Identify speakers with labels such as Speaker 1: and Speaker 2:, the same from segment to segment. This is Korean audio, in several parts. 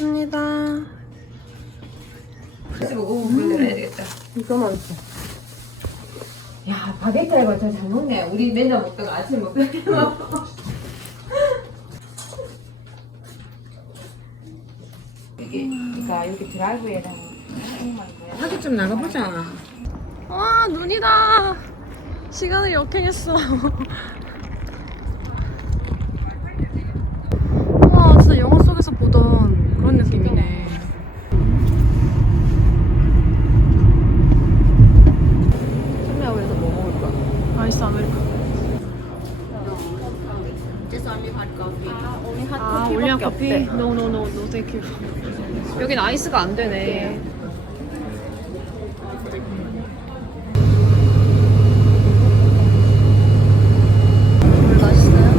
Speaker 1: 먹겠습니다.
Speaker 2: 그래서 먹고 불러야 되겠다.
Speaker 1: 이거만 줘.
Speaker 2: 야 바게트 이거 잘 먹네. 우리 맨날 먹다가 아침 먹다가 이게 그러니까 드라이브에다가
Speaker 1: 하기 좀 나가보자. 와 눈이다. 시간을 역행했어. 와 진짜 영화 속에서 보던 그런 느낌이네.
Speaker 2: 청량에서 뭐 먹을 거야?
Speaker 1: 아이스 아메리카노. 아 올리한 커피? No no no no thank you. 여긴 아이스가 안 되네. 물 맛있어요?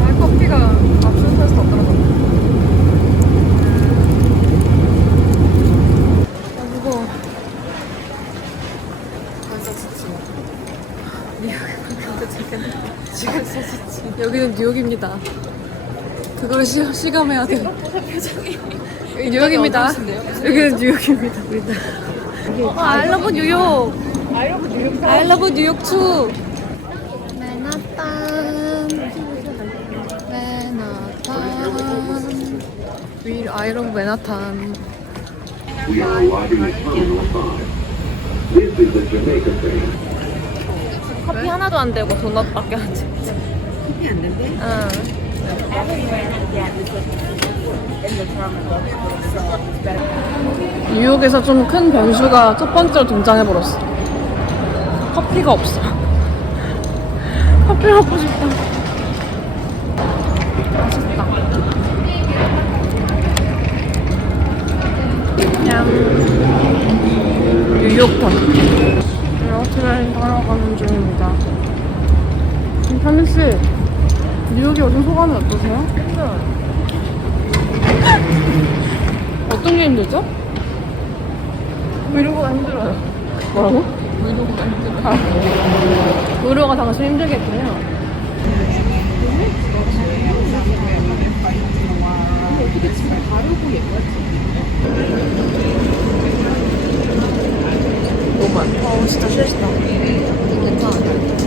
Speaker 1: 아 커피가 압수해서 더 떨어졌네. 아 무거워. 벌써 지치. 뉴욕 지금 지치. 뉴욕입니다. 그걸 시, 시감해야 돼. 뉴욕입니다. 여기는 뉴욕입니다. 어, I love 뉴욕. I love 뉴욕. I love 뉴욕 too. 맨하탄. 맨하탄. We I love 맨하탄.
Speaker 3: We are arriving at Terminal 5. This is the Jamaica train.
Speaker 1: 커피 하나도 안 되고 도넛밖에 안 돼. 뉴욕에서 좀 큰 변수가 첫 번째로 등장해버렸어. 커피가 없어. 커피 먹고 싶다. 그냥 뉴욕턴. 에어트레인 타러 가는 중입니다. 현미 씨, 뉴욕에 오신 소감이 어떠세요? 어떤 게 힘들죠? 의료가 힘들어요. 뭐라고? 의료가 힘들어요. 의료가 당신 힘들겠군요. 너무 많다. 어, 진짜 싫다. 괜찮아.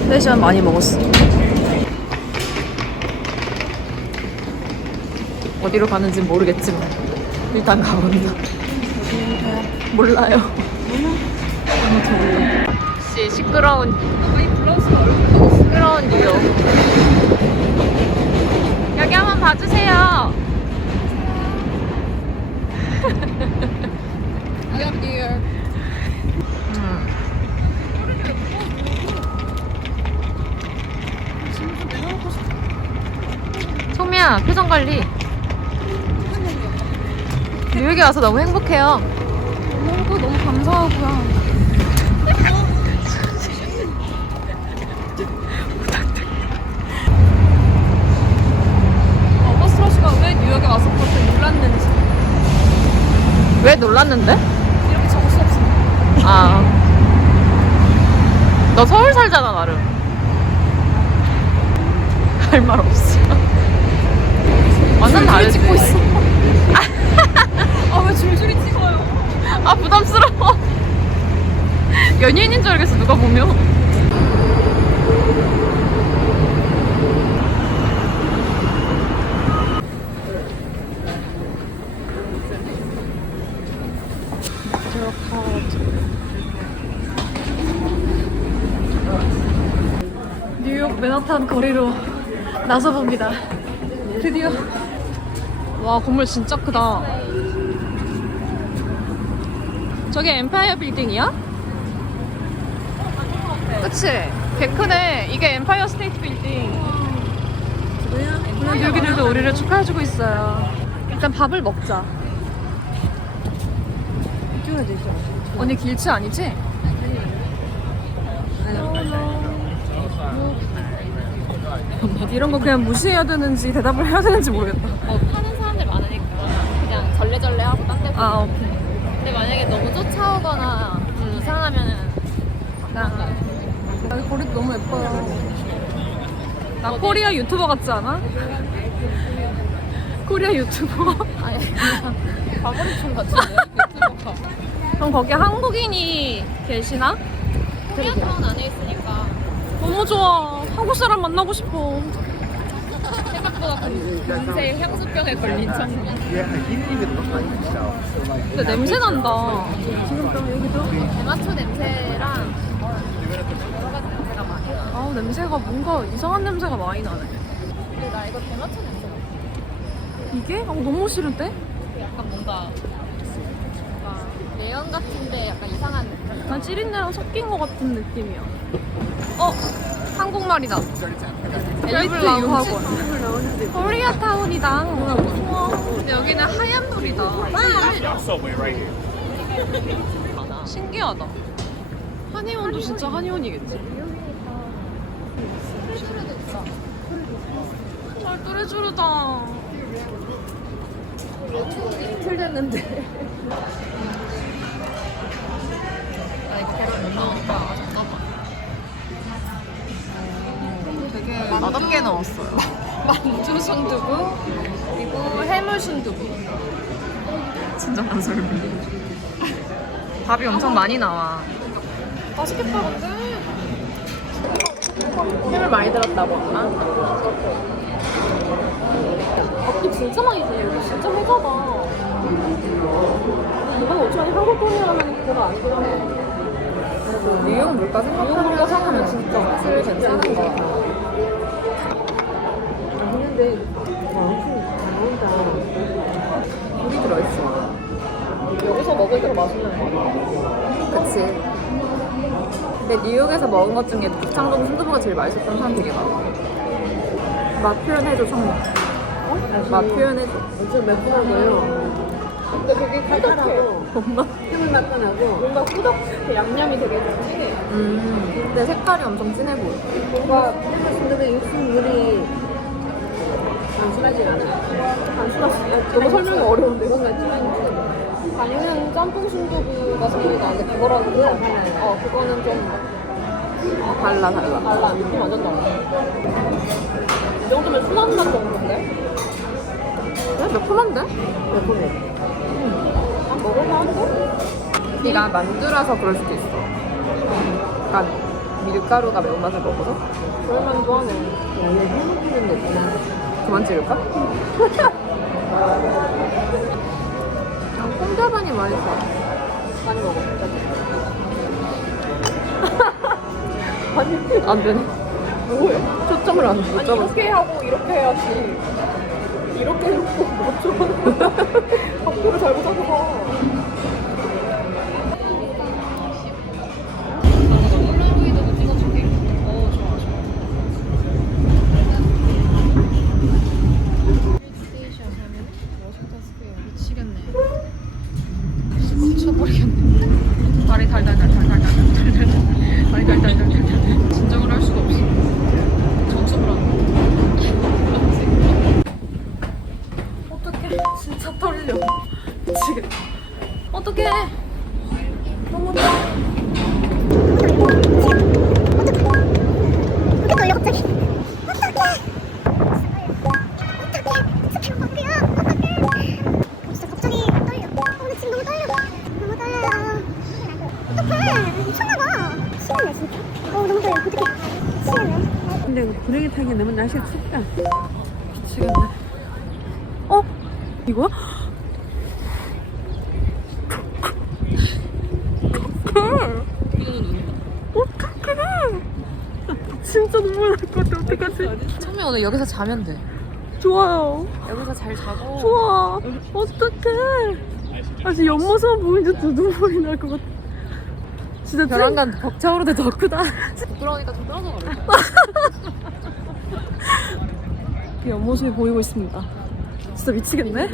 Speaker 1: 3시간 많이 먹었어. 어디로 가는지 모르겠지만 일단 가본다. 몰라요. 아무도 몰라. 역시 시끄러운 시끄러운 뉴욕. 여기 한번 봐주세요. 음. 성미야 표정 관리. 뉴욕에 와서 너무 행복해요. 너무 너무 감사하고요. 버스러시가 왜 뉴욕에 와서 그렇게 놀랐는지 왜 놀랐는데? 이렇게 적을 수 없어. 아, 너 서울 살잖아 나름. 할 말 없어. 완전 다르지. 찍고 있어. 아 왜 줄줄이 찍어요? 아 부담스러워. 연예인인 줄 알겠어 누가 보면. 뉴욕 맨하탄 거리로 나서 봅니다. 드디어. 와 건물 진짜 크다. 저게 엠파이어 빌딩이야? 그치? 개 크네. 이게 엠파이어 스테이트 빌딩. 여기들도 우리를 축하해주고 있어요. 일단 밥을 먹자.
Speaker 2: 이쪽으로 되죠.
Speaker 1: 언니 길치 아니지? 이런 거 그냥 무시해야 되는지 대답을 해야 되는지 모르겠다.
Speaker 4: 뭐 파는 사람들 많으니까 그냥 절레절레 하고 딴 데.
Speaker 1: 아, 오케이.
Speaker 4: 근데 만약에 너무 쫓아오거나.
Speaker 1: 아, 거리도 너무 예뻐요. 나 코리아 유튜버 같지 않아? 코리아 유튜버?
Speaker 4: 아니 바보리춤 같은데 유튜버가
Speaker 1: 그럼 거기 한국인이 계시나?
Speaker 4: 코리아타운 안에 있으니까
Speaker 1: 너무 좋아. 한국 사람 만나고 싶어.
Speaker 4: 생각보다 금세 향수병에 걸린 청년
Speaker 1: 근데 냄새 난다.
Speaker 4: 대마초 냄새랑 여러 가지 냄새가
Speaker 1: 아우 냄새가 뭔가 이상한 냄새가 많이 나네.
Speaker 4: 근데 나 이거 대마초 냄새 맡아
Speaker 1: 이게? 아 너무 싫은데?
Speaker 4: 약간 뭔가 뭔가 매연 같은데 약간 이상한 느낌
Speaker 1: 난 찌린내랑 섞인 것 같은 느낌이야. 어? 한국말이다. 엘리트 학원. 코리아 타운이다. 우와. 근데 여기는 하얀 불이다. 신기하다. 한의원도 진짜 한의원이겠지.
Speaker 4: 프레주르도 있어
Speaker 1: 말 뚜레쥬르다.
Speaker 4: 이틀 됐는데 나 이거 바로 못 나오니까 잠깐만
Speaker 1: 되게 맛없게 넣었어요.
Speaker 4: 만두 순두부
Speaker 1: 그리고 해물 순두부. 진정한 설명. 밥이 엄청 많이 나와. 맛있겠다 근데. 해물 많이 들었다고 했나? 밥도 진짜 많이 돼. 여기 진짜 회가다. 2만 5천 원이 한국 돈이라면 그거 하네.
Speaker 2: 뉴욕 물가 생각하면
Speaker 1: 뉴욕 물가 생각하면 진짜
Speaker 2: 사실 괜찮은 거 같아. 근데 엄청 잘 나온다. 물이 들어있어.
Speaker 1: 여기서 먹을 때가 맛있는 거
Speaker 2: 그치. 근데 뉴욕에서 먹은 것 중에 북창동 순두부가 제일 맛있었던 사람 되게 많아. 맛 표현해줘, 청모. 어? 맛 표현해줘.
Speaker 5: 엄청 매콤하고요.
Speaker 1: 근데 되게
Speaker 5: 달달하고
Speaker 2: 엄마?
Speaker 5: 해물 맛도 나고
Speaker 1: 뭔가 꾸덕 양념이 되게 좀 진해.
Speaker 2: 음. 근데 색깔이 엄청 진해 보여.
Speaker 5: 뭔가 해물 순두부 육수 물이 단순하진 않아요.
Speaker 1: 단순하지. 너무 설명이 어려운데.
Speaker 5: 뭔가 진한
Speaker 1: 다니는 짬뽕 순두부가 생각이 나는데 그거랑 그거랑 어 그거는 좀
Speaker 2: 달라, 달라.
Speaker 1: 달라 느낌 완전 달라 이 정도면 순한 맛 정도인데?
Speaker 2: 그래? 매콤한데?
Speaker 5: 매콤해.
Speaker 1: 아 먹을만한데?
Speaker 2: 네가 만두라서 그럴 수도 있어. 약간 밀가루가 매운맛을 먹어서?
Speaker 1: 그럴만도 하네
Speaker 5: 해물 피는데 있구나.
Speaker 2: 그만 찍을까? 그냥 콩자반이 맛있어.
Speaker 1: 많이 먹어
Speaker 2: 안 되네.
Speaker 1: 뭐해?
Speaker 2: 초점을 안못
Speaker 1: 아니. 이렇게 하고 이렇게 해야지 이렇게 해놓고 먹었죠. 앞으로 잘못 잡아봐. 진짜 떨려
Speaker 6: 지금 어떡해 너무 떨려
Speaker 5: 근데 구레기 타기 너무 날씨가 춥다.
Speaker 1: 미치겠네. 이거야? 어떡해 진짜 눈물 날 것 같아 어떡하지
Speaker 2: 처음에 오늘 여기서 자면 돼.
Speaker 1: 좋아요
Speaker 2: 여기서 잘 자고.
Speaker 1: 좋아 어떡해 아 지금 옆모습 보이는데 또 눈물이 날 것 같아 진짜 찐-
Speaker 2: 벼랑간 벅차오르는데 더 크다.
Speaker 4: 부끄러우니까 좀 떨어져 가래
Speaker 1: 그 옆모습이 보이고 있습니다 진짜 미치겠네?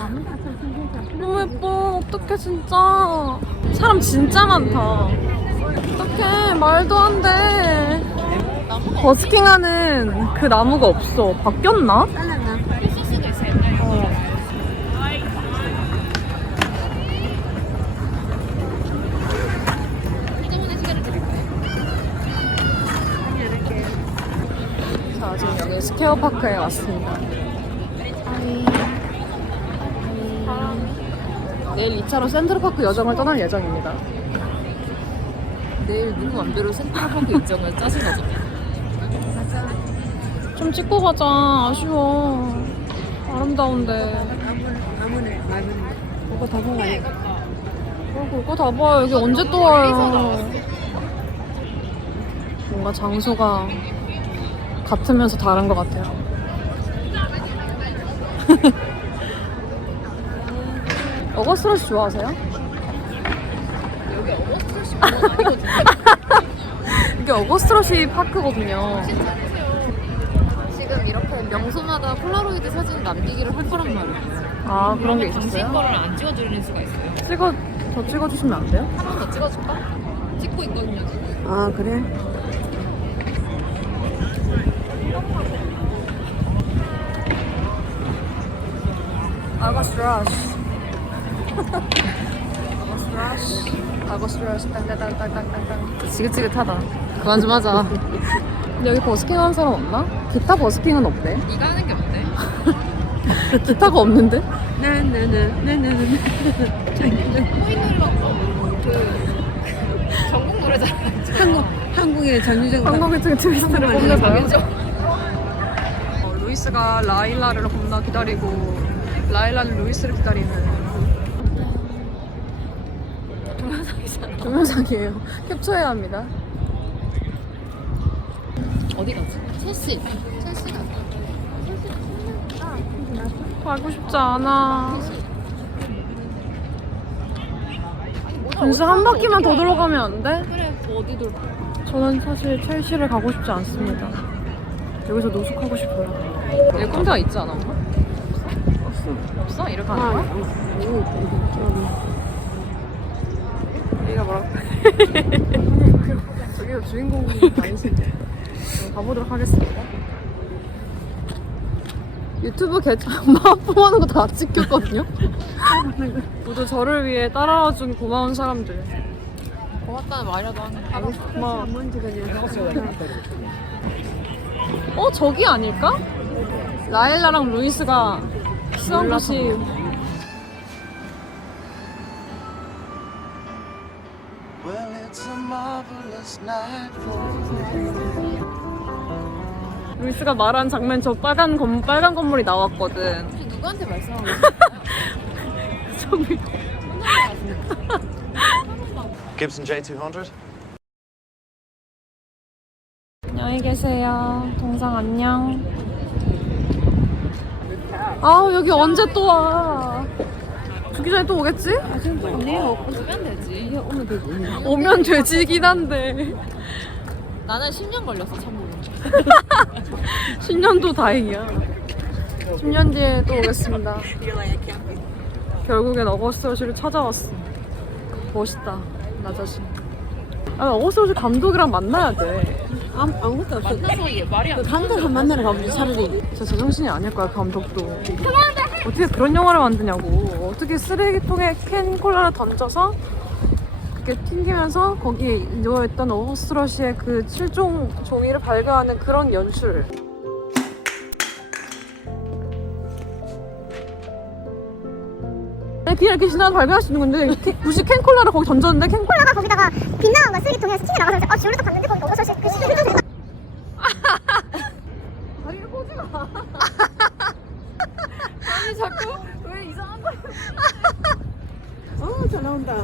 Speaker 1: 너무 예뻐. 어떡해 진짜. 사람 진짜 많다. 어떡해. 말도 안 돼. 버스킹 하는 그 나무가 없어. 바뀌었나? 스캔 테어파크에 왔습니다. 내일 2차로 센트럴파크 여정을 떠날 예정입니다.
Speaker 2: 내일 누구 맘대로 센트럴파크 일정을 짜신 거죠?
Speaker 1: 좀 찍고 가자. 아쉬워. 아름다운데.
Speaker 5: 아무네 그거 다 보고
Speaker 1: 어, 그거 다 봐요. 여기 언제 또 와요? 뭔가 장소가 같으면서 다른 것 같아요. 어거스트러시 좋아하세요? 여기 어거스트러시 아니거든요. 이게 어거스트러시 파크거든요.
Speaker 2: 지금 이렇게 명소마다 폴라로이드 사진 남기기를 할 거란 말이에요.
Speaker 1: 아 그런 게
Speaker 2: 당신
Speaker 1: 있었어요?
Speaker 2: 거를 안 찍어드릴 수가 있어요.
Speaker 1: 찍어 더 찍어주시면 안 돼요?
Speaker 2: 한 번 더 찍어줄까? 찍고 있거든요 지금.
Speaker 5: 아 그래?
Speaker 1: 아거스트러시. 땅땅땅땅땅땅. 지긋지긋하다. 그만 좀 하자. 근데 여기 버스킹 하는 사람 없나? 기타 버스킹은 없대.
Speaker 2: 네가 하는 게 어때?
Speaker 1: 기타가 없는데?
Speaker 5: 네네네네네네
Speaker 2: 코인 노래방 그 전국 노래잖아.
Speaker 5: 한국 한국의 장유정
Speaker 1: 한국의 트- 트위스트를
Speaker 5: 한국
Speaker 1: 뽐내서요. 어, 루이스가 라일라를 겁나 기다리고 라일라는 루이스를 기다리는 동영상이잖아. 동영상이에요. 캡처해야 합니다.
Speaker 2: 어디 가지? 첼시. 첼시 가자.
Speaker 1: 가고 싶지 않아. 진짜 한 바퀴만 더 돌아가면 안 돼?
Speaker 2: 그래 어디 돌?
Speaker 1: 저는 사실 첼시를 가고 싶지 않습니다. 여기서 노숙하고 싶어요. 여기 컴퓨터가 있지 않아, 엄마? 없어. 없어? 이렇게 하는 거야? 얘가 뭐라고? 저기가 주인공이 아니신데. 가보도록 하겠습니다. 유튜브 계정 마포하는 거다 찍혔거든요. 모두 저를 위해 따라와준 고마운 사람들.
Speaker 2: 고맙다는 말이라도 하는 거.
Speaker 1: 고마워.
Speaker 5: 그냥
Speaker 1: 어 저기 아닐까? 라일라랑 루이스가 키스한 곳 루이스가 말한 장면 저 빨간 건 빨간 건물이 나왔거든.
Speaker 2: 혹시 누구한테 말씀하고 계세요?
Speaker 1: 저기
Speaker 7: Gibson J200?
Speaker 1: 안녕히 계세요. 동상 안녕. 아우 여기 언제 또 와? 죽기 전에 또 오겠지?
Speaker 2: 아, 오면 되지.
Speaker 5: 오면 되지
Speaker 1: 오면 되지긴 한데
Speaker 2: 나는 10년 걸렸어 참고로.
Speaker 1: 10년도 다행이야. 10년 뒤에 또 오겠습니다. 결국엔 어거스트러시를 찾아왔어. 멋있다, 나 자신. 아, 어거스트러시 감독이랑 만나야 돼.
Speaker 5: 아무, 아무것도 없어
Speaker 2: 만나서 얘 말이
Speaker 5: 안그 감독을 만나러 가보지 차라리
Speaker 1: 진짜 제정신이 아닐 거야, 감독도. 어떻게 그런 영화를 만드냐고. 어떻게 쓰레기통에 캔 콜라를 던져서 그게 튕기면서 거기에 누워있던 어거스트러시의 그 실종 종이를 발견하는 그런 연출. 네, 그냥 이렇게 지나서 발견할 수 있는 건데 굳이 캔콜라를 거기 던졌는데 캔콜라
Speaker 6: 콜라가 거기다가 빗나간 거 쓰레기통에 스팀이 나가서 아 지올리도 봤는데 거기 넣어서 그 시계
Speaker 5: 어잘 나온다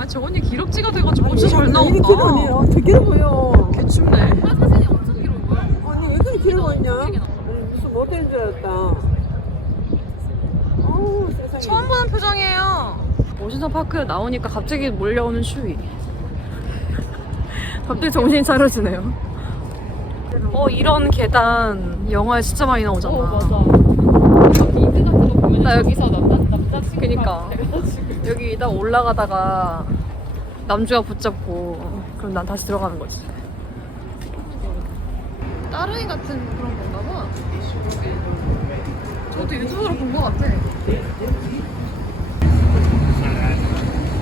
Speaker 1: 아 저 언니 기럭지가 돼가지고 진짜 잘
Speaker 5: 이게 길어 보네
Speaker 1: 나온다.
Speaker 5: 어, 되게 길어 보여.
Speaker 1: 개춥네.
Speaker 5: 아니 왜 그렇게 길어 보이냐? 아니, 무슨 모델인 줄 알았다. 어우 세상에.
Speaker 1: 처음 보는 표정이에요. 오신선 파크에 나오니까 갑자기 몰려오는 추위. 갑자기 정신이 차려지네요. 어 이런 계단 영화에 진짜 많이 나오잖아.
Speaker 2: 어 맞아. 인드 같은 거 보면
Speaker 1: 나 여기-
Speaker 2: 여기서 남자 남자 친구
Speaker 1: 그니까 여기 딱 올라가다가 남주가 붙잡고 그럼 난 다시 들어가는 거지. 따릉이 같은 그런 건가 봐. 저도 유튜브로 본 것 같아.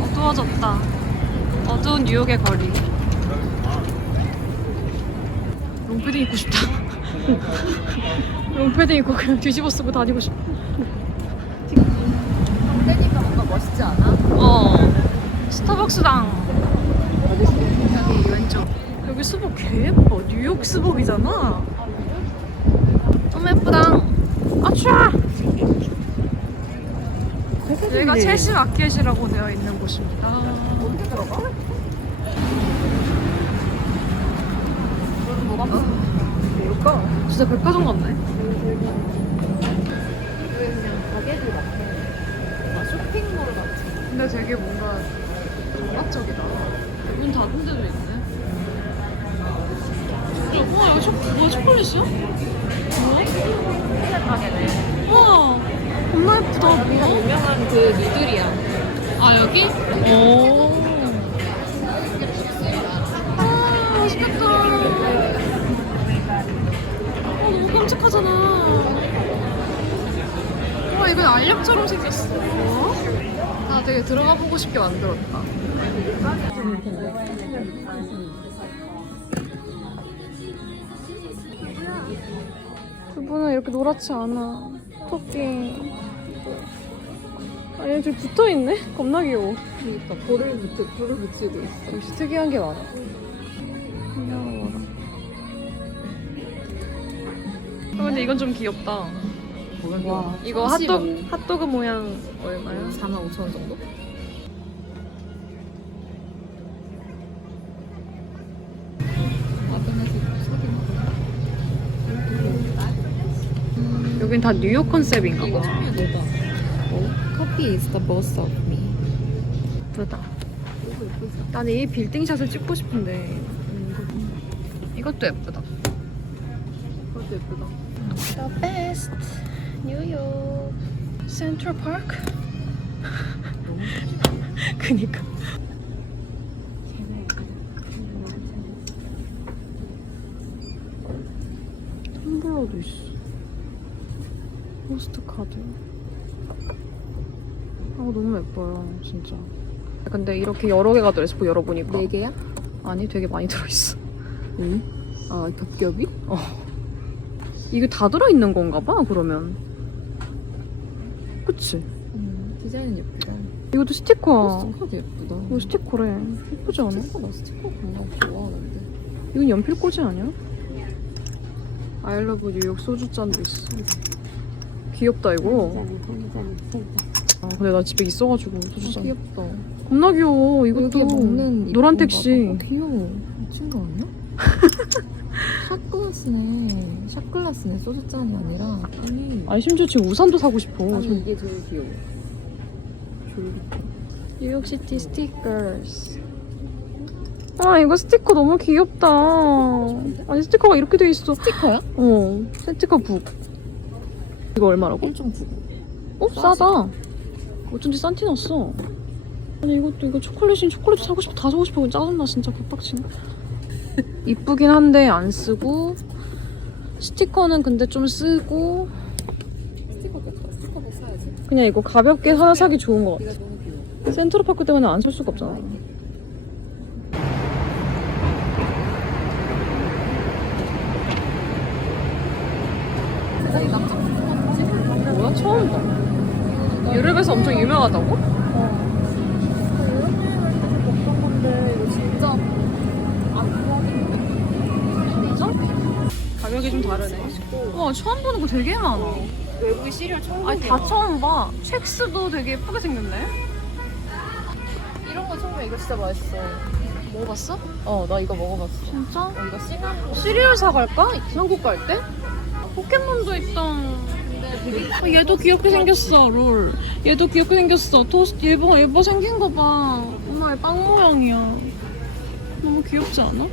Speaker 1: 어두워졌다. 어두운 뉴욕의 거리. 롱패딩 입고 싶다. 롱패딩 입고 그냥 뒤집어 쓰고 다니고 싶어.
Speaker 2: 멋있지 않아?
Speaker 1: 어. 스타벅스당. 여기 왼쪽. 여기 수복 개 예뻐. 뉴욕 수복이잖아. 너무 예쁘다. 아차! 여기가 첼시 마켓이라고 되어 있는 곳입니다. 어떻게 들어가? 뭐가 뭘까? 진짜 백화점 같네.
Speaker 2: 쇼핑몰 같아.
Speaker 1: 근데 되게 뭔가 정각적이다. 문 닫은 데도 있네. 진짜, 와, 여기 초, 뭐야, 초콜릿이야? 뭐야?
Speaker 2: 가게네.
Speaker 1: 우와, 겁나 예쁘다. 뭐야?
Speaker 2: 유명한 그 누들이야.
Speaker 1: 아, 여기? 오. 아, 맛있겠다. 어, 너무 깜찍하잖아. 와, 이거 알약처럼 생겼어. 아, 되게 들어가 보고 싶게 만들었다. 두부는 이렇게 노랗지 않아. 토끼. 아니, 좀 붙어 있네? 겁나 귀여워.
Speaker 2: 그러니까 볼을 붙여, 불을 붙이고 있어.
Speaker 1: 역시 특이한 게 많아. 귀여워. 어, 근데 이건 좀 귀엽다.
Speaker 2: 와,
Speaker 1: 이거 핫도그, 핫도그 모양 얼마야?
Speaker 2: 4만 5천 원 정도?
Speaker 1: 여긴 다 뉴욕 컨셉인가
Speaker 2: 이거
Speaker 1: 봐.
Speaker 2: 어? Coffee is the boss of me.
Speaker 1: 예쁘다. 나는 이 빌딩샷을 찍고 싶은데 이것도 예쁘다.
Speaker 2: 그것도 예쁘다.
Speaker 1: The best 뉴욕 센트럴 파크. 그니까. 텀블러도 있어. 포스트 카드. 아 너무 예뻐요, 진짜. 근데 이렇게 여러 개가 들어있어, 뭐 열어보니까.
Speaker 2: 네 개야?
Speaker 1: 아니, 되게 많이 들어있어.
Speaker 2: 응. 아, 겹겹이?
Speaker 1: 이게 다 들어있는 건가 봐, 그러면. 그치?
Speaker 2: 음, 디자인은 예쁘다.
Speaker 1: 이것도 스티커야.
Speaker 2: 스티커도 예쁘다.
Speaker 1: 이거 스티커래. 예쁘지 않아?
Speaker 2: 스티커 나 스티커 굉장히 좋아하는데.
Speaker 1: 이건 연필꽂이 아니야? 아이러브 뉴욕 소주잔도 있어. 귀엽다, 이거. 아, 근데 나 집에 있어가지고,
Speaker 2: 아,
Speaker 1: 소주잔.
Speaker 2: 귀엽다.
Speaker 1: 겁나 귀여워, 이것도. 노란 택시.
Speaker 2: 봐. 어, 귀여워. 미친 거 아니야? 샷글라스네. 샷글라스네. 소주잔이 아니라. 아니.
Speaker 1: 아니, 심지어 지금 우산도 사고 싶어.
Speaker 2: 아니
Speaker 1: 저-
Speaker 2: 이게 제일 귀여워.
Speaker 1: 뉴욕시티 스티커스. 아, 이거 스티커 너무 귀엽다. 아니, 스티커가 이렇게 돼 있어.
Speaker 2: 스티커야?
Speaker 1: 어, 스티커 북. 이거 얼마라고?
Speaker 2: 1.9.
Speaker 1: 어, 싸다. 어쩐지 싼티 났어. 아니, 이것도, 이거 초콜릿인 초콜릿 사고 싶어. 다 사고 싶어. 짜증나, 진짜 개빡치네. 이쁘긴 한데 안 쓰고. 스티커는 근데 좀 쓰고.
Speaker 2: 스티커 스티커도 사야지.
Speaker 1: 그냥 이거 가볍게 하나 사기 좋은 것 같아.
Speaker 2: 너무 귀여워.
Speaker 1: 센트럴파크 때문에 안 살 수가 없잖아.
Speaker 2: 세상에?
Speaker 1: 뭐야? 처음 봐. 유럽에서 엄청 유명하다고?
Speaker 2: 진짜
Speaker 1: 진짜? 가격이 좀 다르네. 와, 처음 보는 거 되게 많아.
Speaker 2: 외국의 시리얼 처음
Speaker 1: 아니, 다 처음 봐. 첵스도 되게 예쁘게 생겼네.
Speaker 2: 이런 거 처음에 이거 진짜 맛있어.
Speaker 1: 먹어봤어?
Speaker 2: 어, 나 이거 먹어봤어.
Speaker 1: 진짜?
Speaker 2: 어, 이거 시나몬.
Speaker 1: 시리얼 사갈까? 한국 갈 때? 포켓몬도 있다. 어, 얘도 귀엽게 생겼어, 롤. 얘도 귀엽게 생겼어. 토스트, 얘봐, 얘봐 생긴 거 봐. 엄마, 얘빵 모양이야. 너무 귀엽지 않아?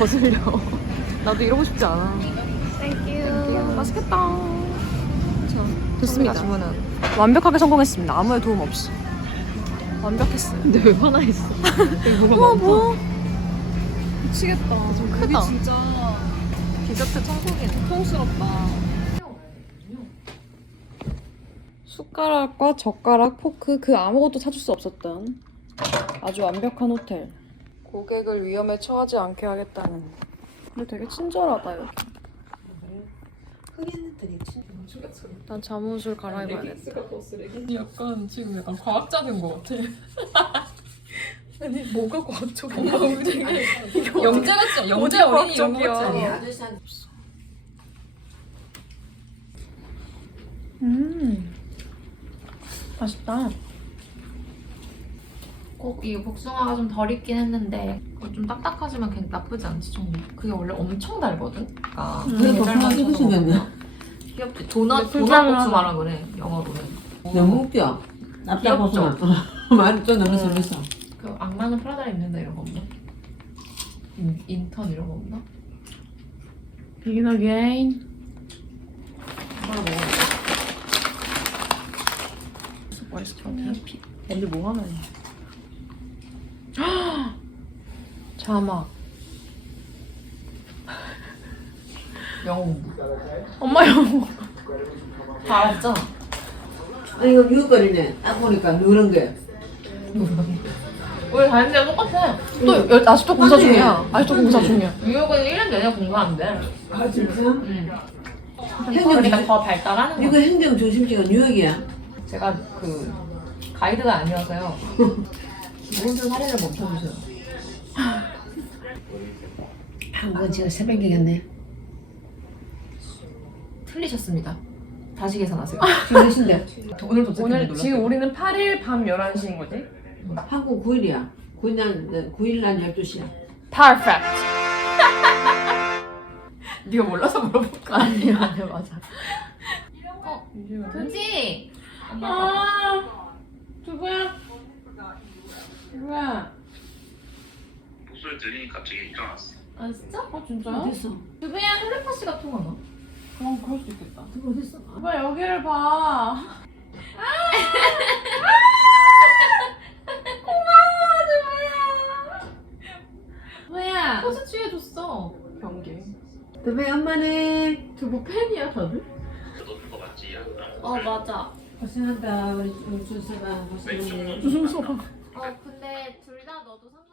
Speaker 1: 거슬려. 나도 이러고 싶지 않아. 땡큐 맛있겠다. 됐습니다. 주문은 완벽하게 성공했습니다. 아무의 도움 없이. 완벽했어요. 근데 왜 화나 있어? 우와 뭐 미치겠다. 좀 크다. 진짜 디저트 천국이네. 통스럽다. 숟가락과 젓가락, 포크 그 아무것도 사줄 수 없었던 아주 완벽한 호텔. 고객을 위험에 처하지 않게 하겠다는. 근데 되게 친절하다 여기. 난 잠옷을 갈아입어야겠다. 약간 지금 약간 과학자된 것 같아. 아니 뭐가 과학적이야? 영재 같지? 영재 어린이 이런 거 같지? 음 맛있다.
Speaker 2: 꼭 이게 복숭아가 좀 덜 익긴 했는데 그거 좀 딱딱하지만 그냥 나쁘지 않지 정도. 그게 원래 엄청 달거든. 그러니까
Speaker 5: 왜 복숭아 씹으시겠네?
Speaker 2: 귀엽지. 도넛
Speaker 1: 네,
Speaker 2: 도넛. 복숭아라 그래 영어로는.
Speaker 5: 너무 웃겨. 납작
Speaker 2: 귀엽죠?
Speaker 5: 벗어나. 말이 좀 너무 재밌어.
Speaker 2: 그 악마는 프라다를 입는다 이런 거 없나? 인, 인턴 이런 거 없나?
Speaker 1: Begin again.
Speaker 2: 하나 먹어.
Speaker 1: 맛있을 것 같아. 뭐 하나 해?
Speaker 2: 영어 공부.
Speaker 1: 엄마 영어.
Speaker 2: 다 알았잖아.
Speaker 5: 아니 이거 유거리네. 딱 보니까 누런 게.
Speaker 2: 우리 다른 데랑 똑같아.
Speaker 1: 또 여- 아직도 공사
Speaker 5: 아니.
Speaker 1: 중이야. 아직도 공사 중이야.
Speaker 2: 뉴욕은 1년 내내 공부하는데.
Speaker 5: 아 진짜?
Speaker 2: 응.
Speaker 5: 행정
Speaker 2: 그러니까 더 발달하는
Speaker 5: 이거
Speaker 2: 거.
Speaker 5: 행정 중심지가 뉴욕이야.
Speaker 2: 제가 그 가이드가 아니어서요. 모든 사례를 멈춰주세요.
Speaker 5: 한국은 지금 새벽이겠네.
Speaker 2: 틀리셨습니다. 다시 계산하세요.
Speaker 5: 지금 몇인데?
Speaker 2: 오늘 도착했는데
Speaker 1: 오늘. 지금 우리는 8일 밤 11시인 거지?
Speaker 5: 한국 9일이야. 9일 날 9일 날 12시야.
Speaker 1: Perfect.
Speaker 2: 네가 몰라서 물어볼 거
Speaker 1: 아니야, 아니야, 맞아.
Speaker 2: 어, 그지?
Speaker 1: 아, 누구야? 누구야?
Speaker 8: 목소리 들리니까 갑자기 일어났어.
Speaker 2: 아 진짜?
Speaker 1: 어, 진짜요?
Speaker 5: 어딨어?
Speaker 2: 누구야 텔레파시가 통하나?
Speaker 1: 그럼 그럴 수 있겠다.
Speaker 5: 누구 어딨어?
Speaker 1: 오빠 여기를 봐. 뭐야?
Speaker 2: 포즈 취해줬어.
Speaker 1: 경계.
Speaker 5: 드베 엄마네.
Speaker 1: 두부 팬이야 다들?
Speaker 8: 너 그거 맞지?
Speaker 2: 어 맞아.
Speaker 5: 고생한다 우리.
Speaker 1: 무슨 소리?
Speaker 2: 어 근데 둘 다 너도 상관없어.